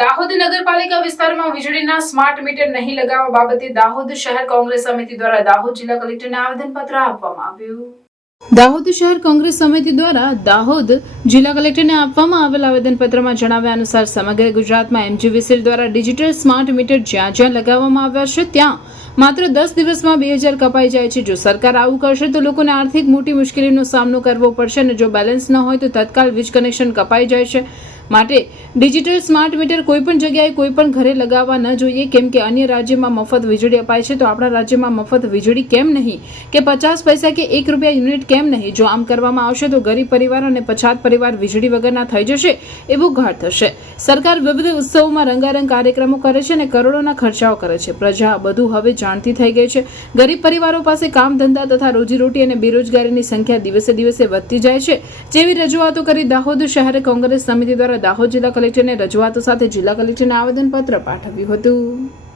દાહોદ નગરપાલિકા વિસ્તારમાં વીજળીના સ્માર્ટ મીટર નહીં લગાવવા બાબતે દાહોદ શહેર કોંગ્રેસ સમિતિ દ્વારા દાહોદ જિલ્લા કલેક્ટરને આવેદનપત્ર આપવામાં આવ્યું। દાહોદ શહેર કોંગ્રેસ સમિતિ દ્વારા દાહોદ જિલ્લા કલેક્ટરને આપવામાં આવેલ આવેદનપત્રમાં જણાવ્યા અનુસાર સમગ્ર ગુજરાતમાં MGVCL દ્વારા ડિજિટલ સ્માર્ટ મીટર જ્યાં જ્યાં લગાવવામાં આવ્યા છે ત્યાં માત્ર 10 દિવસમાં 2000 કપાઈ જાય છે। જો સરકાર આવું કરશે તો લોકોને આર્થિક મોટી મુશ્કેલીનો સામનો કરવો પડશે અને જો બેલેન્સ ન હોય તો તત્કાલ વીજ કનેક્શન કપાઈ જાય છે। માટે ડિજિટલ સ્માર્ટ મીટર કોઈ પણ જગ્યાએ કોઈ પણ ઘરે લગાવવા ન જોઈએ, કેમ કે અન્ય રાજ્યમાં મફત વીજળી અપાય છે તો આપણા રાજ્યમાં મફત વીજળી કેમ નહીં, કે 50 પૈસા કે ₹1 યુનિટ કેમ નહીં। જો આમ કરવામાં આવશે તો ગરીબ પરિવાર અને પછાત પરિવાર વીજળી વગરના થઈ જશે, એવું ઘાટ થશે। સરકાર વિવિધ ઉત્સવોમાં રંગારંગ કાર્યક્રમો કરે છે અને કરોડોના ખર્ચાઓ કરે છે। પ્રજા બધું હવે જાણતી થઈ ગઈ છે। ગરીબ પરિવારો પાસે કામ ધંધા તથા રોજીરોટી અને બેરોજગારીની સંખ્યા દિવસે દિવસે વધતી જાય છે, જેવી રજૂઆતો કરી દાહોદ શહેર કોંગ્રેસ સમિતિ દ્વારા દાહોદ જિલ્લા કલેક્ટરને રજૂઆતો સાથે જિલ્લા કલેક્ટરને આવેદનપત્ર પાઠવ્યું હતું।